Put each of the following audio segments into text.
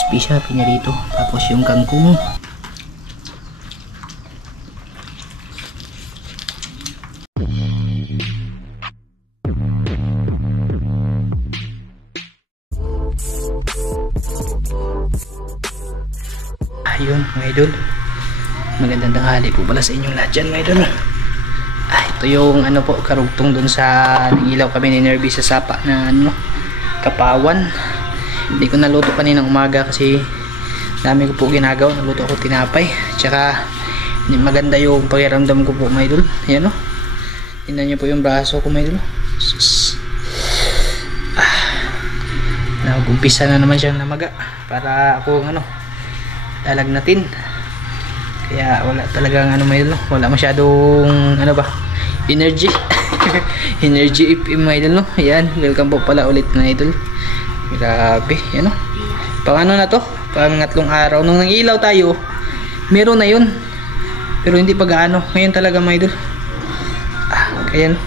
crispy siya, pinirito. Tapos yung kangkong. Ayun mga idol, magandang tanghali po pala sa inyong lahat dyan mga idol. Ito yung ano po, karugtong dun sa ilaw kami ni Nervy sa sapa na ano, kapawan. Hindi ko naluto kaninang umaga kasi dami ko po ginagawa. Naluto ako tinapay, tsaka maganda yung pakiramdam ko po mga idol. Ayan o, tingnan nyo po yung braso ko mga idol. Nag-umpisa na naman siyang namaga para ako ano, lalagnatin. Kaya wala talagang ano mga idol, wala masyadong ano ba, energy. Energy FM mga idol no. Ayan, welcome po pala ulit mga idol. Grabe, yan no. Pang ano na to, pangatlong araw. Nung nangilaw tayo, meron na yun, pero hindi pa gaano. Ngayon talaga mga idol. Kaya no,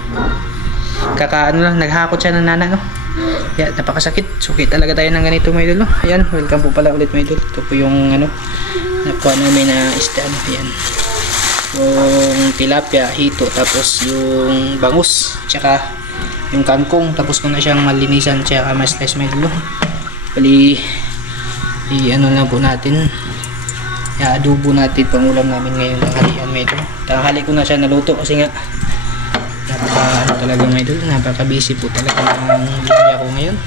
kakaano lang, naghakot siya ng nana no. Yan, napakasakit. Sukit talaga tayo ng ganito mga idol no. Ayan, welcome po pala ulit mga idol. Ito po yung ano, nakuha namin na isda no. Ayan, yung tilapia, hito, tapos yung bangus, tsaka yung kangkong. Tapos ko na siyang malinisan, tsaka mas-slice mga idol no. Bali, ano lang po natin, adobo natin pang ulam namin ngayon tanghalian mga idol. Tanghali ko na siya naluto kasi nga ano talaga mga idol, napaka busy po talaga ng linya ko ngayon.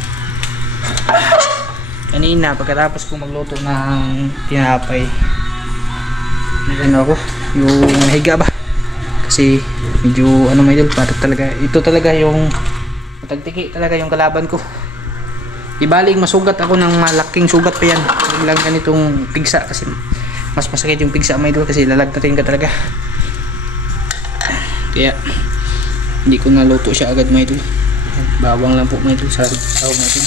Kanina pagkatapos ko magluto ng tinapay, ano ako, yung nahiga ba kasi medyo ano mga idol, parang talaga ito talaga yung matagtiki talaga yung kalaban ko. Ibaling masugat ako ng malaking sugat pa yan, lang ganitong pigsa kasi mas masakit yung pigsa mga idol kasi lalagnatin ka talaga. Kaya hindi ko naluto siya agad mga idol. Bawang lang po mga idol sa sahog natin.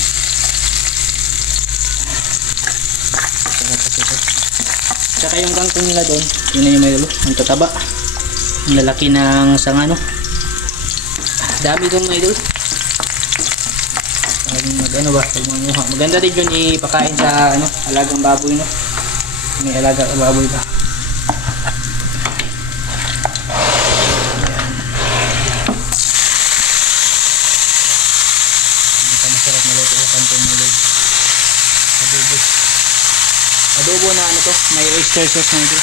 Saka yung kangkong nila doon, yun na yung mga idol, ang tataba, ang lalaki ng sanga no. Dami doon mga idol. Mag ano ba, magmuha. Maganda din yun ipakain sa ano, alagang baboy no. May alagang baboy ba. Masarap na luto yung kangkong mga idol. Adobo. Adobo na ano to, may oyster sauce na ito.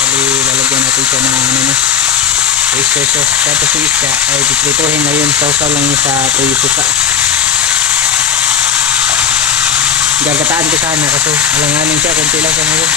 Bali, lalagyan natin siya ng ano no, oyster sauce. Tapos yung isda ay piprituhin na yun. Sausaw lang yun sa tuyo suka. Gagataan ko sana kaso alanganin siya, konti lang sa ngayon.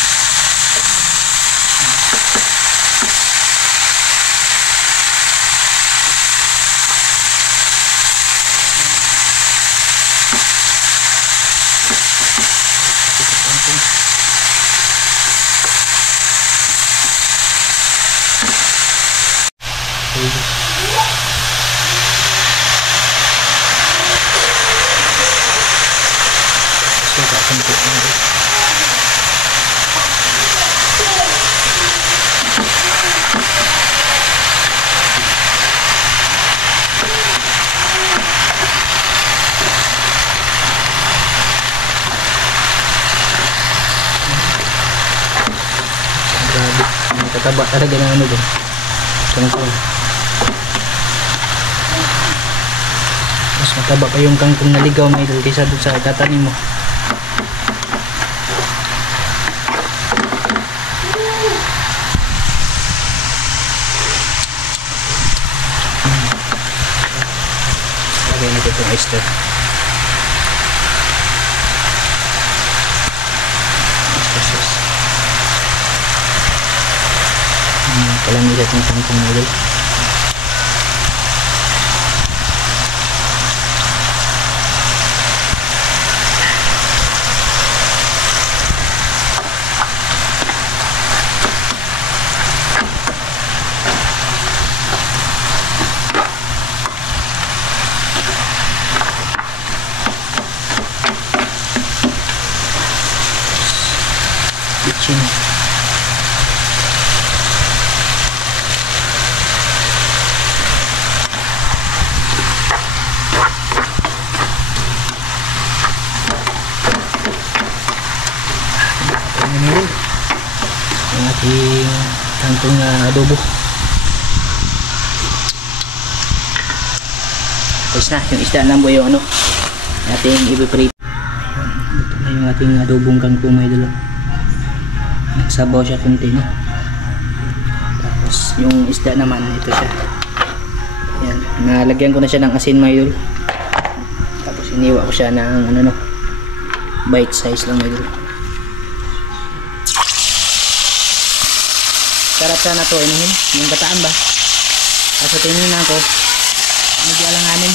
Tataba talaga ng ano doon. Kangkong. Mas mataba pa yung kangkong na ligaw mga idol kaysa doon sa tatanim mo. Lagay natin itong oyster. Palamig at yung kangkong mga idol. Bitchin. ating adobo. Tapos na, yung isda lang po yung ano, ating ipiprito. Ito na yung ating adobong kangkong mga idol. Nagsabaw siya kunti, no? Tapos yung isda naman, ito siya. Yan, nalagyan ko na siya ng asin mga idol. Tapos iniwa ko siya ng ano, no, bite size lang mga idol. Sarap sana to inuhin, yung kataan ba? Kaso tingin ako, medyo alanganin.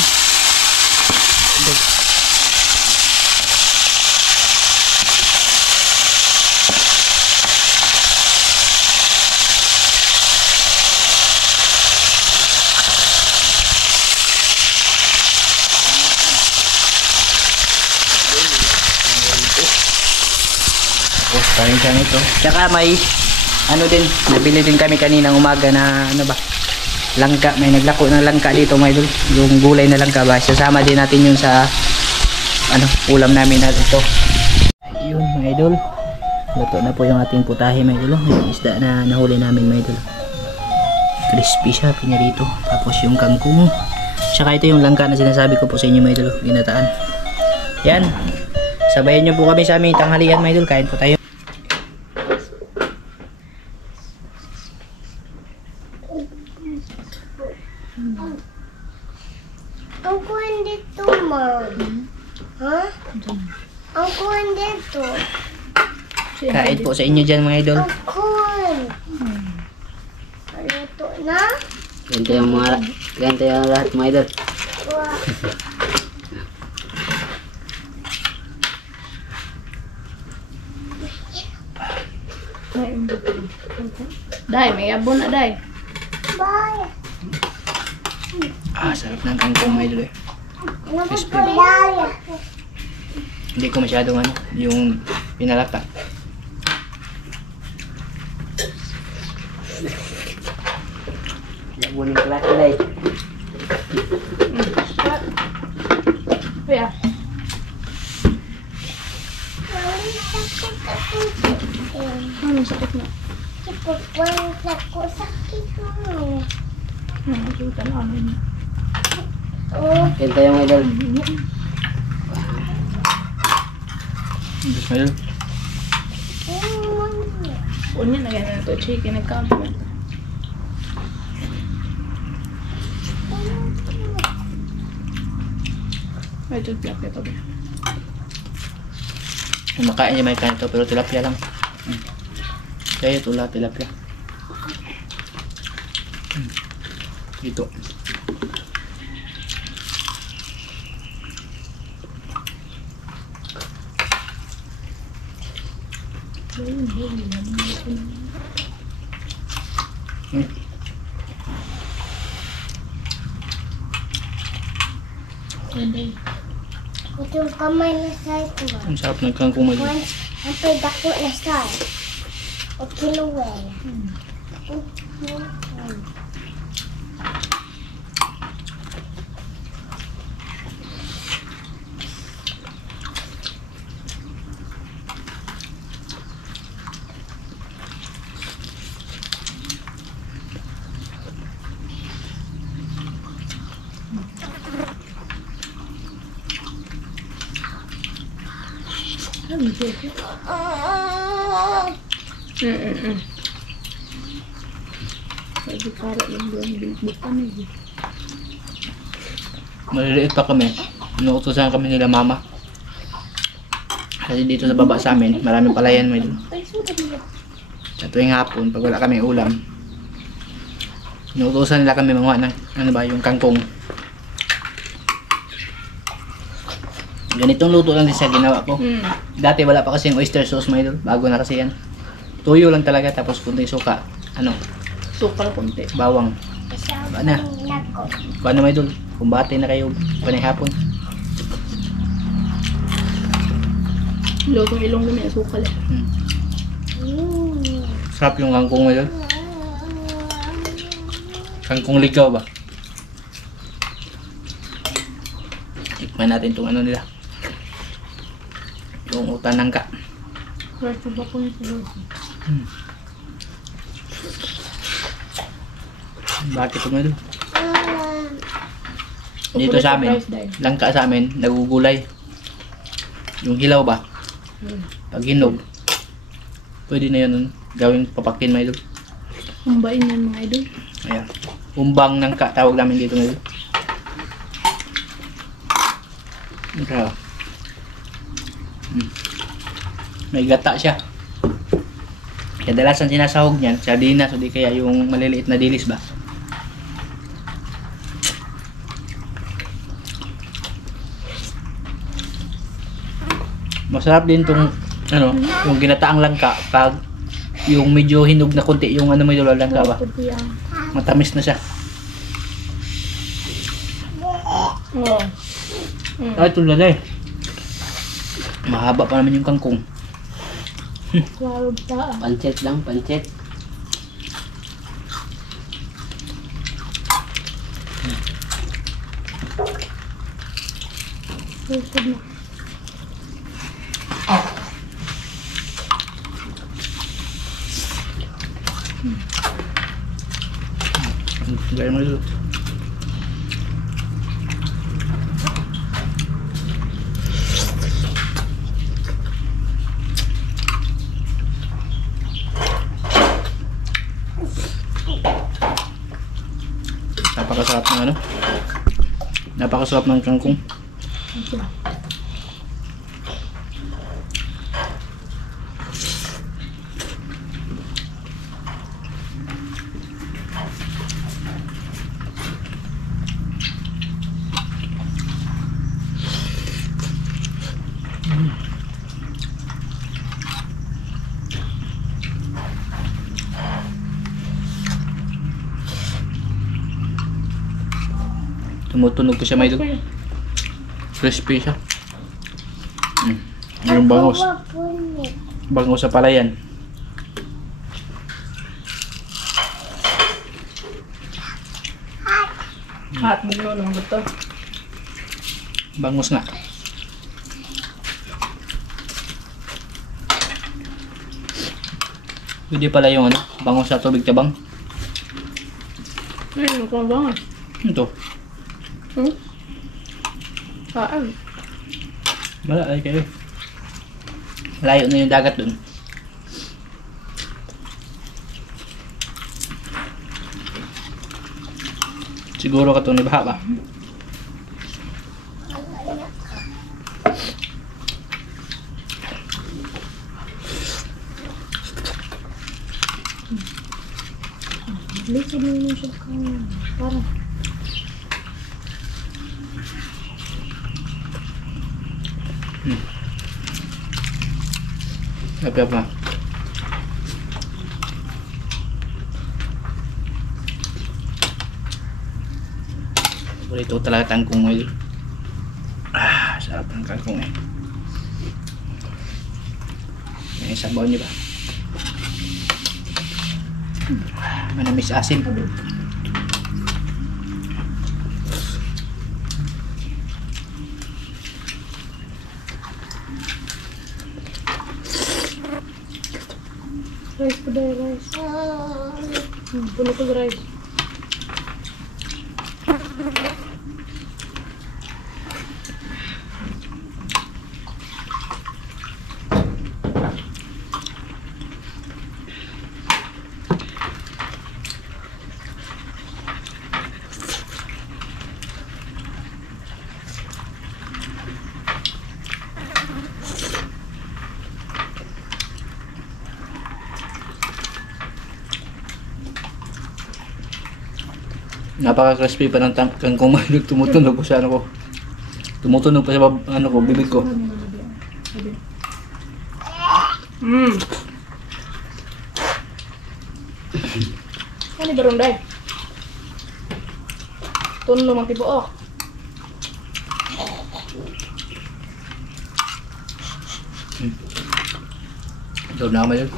Tapos tayo siya nito. Tsaka may ano din, nabili din kami kaninang umaga na ano ba, langka. May naglako ng langka dito mga idol, yung gulay na langka ba, sasama din natin yun sa ano, ulam namin na ito. Ayun mga idol, luto na po yung ating putahe mga idol. Yung isda na nahuli namin mga idol, crispy siya, pinarito. Tapos yung kangkong, tsaka ito yung langka na sinasabi ko po sa inyo mga idol, ginataan. Yan, sabayan nyo po kami sa aming tanghalian mga idol, kain po tayo. Ang kuhan dito, Mom. Ha? Ang kuhan dito. Kain po sa inyo dyan mga idol. Ang kuhan. Luto na? Ganito yung lahat mga idol. Wow. Day, may abon na day. Bye. Ah, sarap ng kangkong mga idol eh. Ano ba pala? Hindi ko masyadong ano, yung pinalata. Nabunin ko lahat nila eh. Kuya. Walang sakit ako. Ano sakit mo? Kapag walang sakit mo. Nakikita na ano yun. Oh, Ganito yung mga idol. Tapos mga idol. Unya na ganyan ito. Chicken and compliment. May tilapia to ba? Kumakain niya may kanto pero tilapia lang. Kaya ito lahat tilapia. Dito. ito yung kamay na side mo. Ang sarap ng kangkong mga idol. Once, ang pagdako na side. O kiluwel. Lagi para yung bukan eh. Maliliit pa kami. Inuutosan kami nila mama. Kasi dito sa baba sa amin, maraming palayan mga idol. Sa tuwing hapon, pag wala kami ulam, inuutosan nila kami mga ng ano ba, yung kangkong. Ganitong luto lang din sa ginawa ko. Dati wala pa kasi yung oyster sauce mga idol. Bago na kasi yan. Tuyo lang talaga tapos kunting suka. Ano? Sukal konti. Bawang. Ba na? Ba na mga idol? Kumbate na kayo panay hapon. Lutong ilong namin na sukal eh. Sarap yung kangkong mga idol. Kangkong ligaw ba? Tikman natin itong ano nila. Yung utan nangka. Pwede ba po yung siguro? Bakit ito mga idol? Dito sa amin, langka sa amin, nagugulay. Yung hilaw ba? Pag hinog, pwede na yun gawing papakin mga idol. Humbain yan mga idol. Ayan. Umbang nangka, tawag namin dito mga idol. Okay. May gata siya. Kadalasan sinasahog niyan, sardinas o di kaya yung maliliit na dilis ba? Masarap din tong ano, yung ginataang langka pag yung medyo hinog na konti yung ano medyo langka ba? Matamis na siya. Oo. Ay, tulad na eh. Mahaba pa naman yung kangkong. Klaro ta. Pancit lang, pancit. Susod na. Gaya mo ito. Napakasarap ng ano? Napakasarap ng kangkong. Tumutunog ko siya may idol. Crispy siya. Yung bangos. Bangos sa palayan. Hot mo naman ito. Bangos nga. Pwede pala yung ano, bangos sa tubig tabang. Ayun, kung ba nga. Ito. Saan? Wala ay kayo. Malayo na yung dagat dun. Siguro ka itong nibaha ba? Listen mo yung siya ka. Parang. Tapi apa? Ito talaga kangkong mo yun. Sarap ng kangkong eh. May sabaw niyo ba? Manamis asin. Rice ko dahil rice. Puno ko rice. Napaka-crispy pa ng kangkong mo. Tumutunog ko sa ano ko. Tumutunog pa sa ano ko, bibig ko. Ano ba ronday? Tuno naman tibuok. Doon na kami yun.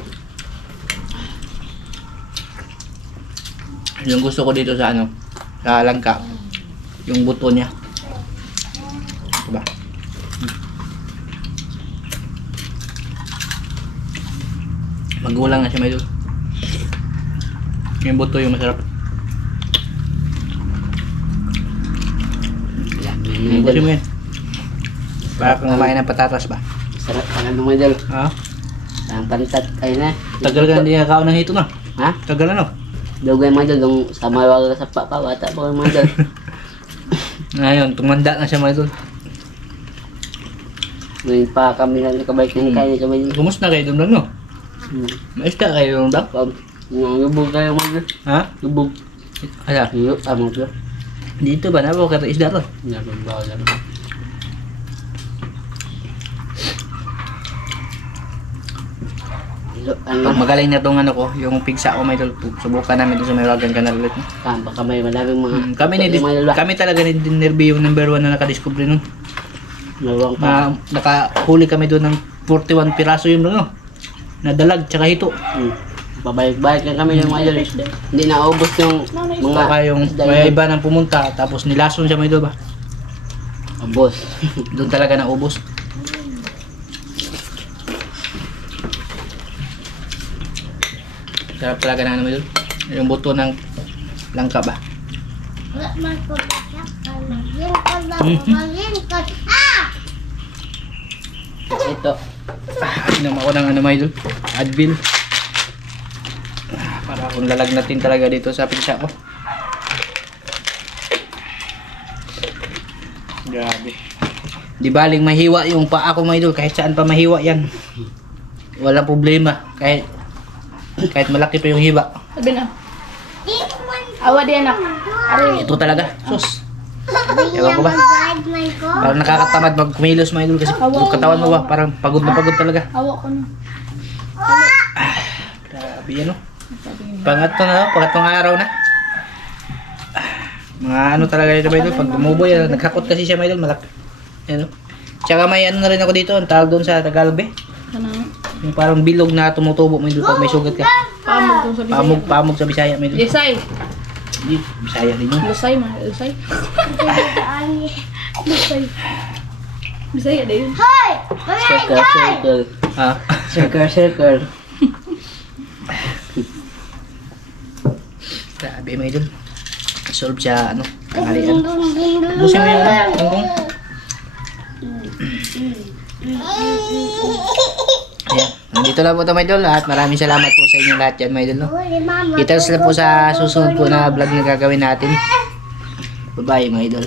Yung gusto ko dito sa ano, sa langka, yung buto niya. Diba? Magulang na siya may doon. Yung buto yung masarap. Ubusin mo yan. Para kung kumain ng patatas ba? Sarap ka lang mga idol. Ha? Ang pantat ay na. Tagal ka hindi nakakaon ng hito na. Ha? Tagal ano? Dugay mga idol. Dong sa mawaga sa papa. Bata pa mga idol. Ngayon, tumanda na siya mga idol. Ngayon pa kami na nakabalik na hikain sa mga idol. Kumusta kayo doon lang no? Maista kayo doon ba? Lubog kayo mga idol. Ha? Lubog. Ala, Iyo, among ko. dito ba? Nabaw ka isda ron? Nababaw lang. Pag magaling na tong ano ko, yung pigsa ko may idol, subukan namin doon sa may Wagan Canal ulit. No? Baka may maraming mga... Kami talaga ni Nervy yung number 1 na nakadiscover nun. Malawang pa. Nakahuli kami doon ng 41 piraso yun no? Nadalag, tsaka hito. Pabalik-balik lang kami yung mga idol. Hindi naubos yung mga... Baka yung may iba nang pumunta, tapos nilason siya may idol ba? Ubos. Doon talaga naubos. Sarap talaga na ano may idol. Yung buto ng langka ba? Wala man ko siya. Maglingkod na ko. Maglingkod. Ah! Ito. Inom ako ng ano may idol. Advil. Para akong lalagnatin talaga dito sa pigsa ko. Grabe. Di baling mahiwa yung paa ko mga idol. Kahit saan pa mahiwa yan. Walang problema. Kahit malaki pa yung hiba. Sabi na. Awa di anak. Ari. Ito talaga. Sus. Ewan ko ba? ko. Parang nakakatamad mag kumilos mga idol. Kasi yung katawan mo ba? Parang pagod na pagod talaga. Awa ko na. Grabe yan o. Pangatlong araw na. Mga ano talaga dito mga idol. Pag bumuboy, naghakot kasi siya mga idol. Malaki. Yan o. Tsaka may ano na rin ako dito. Ang tawag doon sa Tagalog eh. Kanang. Yung parang bilog na tumutubo mo idol pag may sugat ka. Pamog dun sa Bisaya. Pamog sa Bisaya mo idol. Desay. Hindi, Bisaya din yun. Lusay man. Lusay. Lusay. Bisaya din yun. Hoy! Circle, circle. Ha? Circle, circle. Grabe mga idol. Solve siya ano. Tanghalian. Busin mo yung tangkong. Ayan. Nandito lang po ito mga idol at maraming salamat po sa inyo lahat yan mga idol. No? Kita sila po sa susunod po na vlog na gagawin natin. Bye bye mga idol.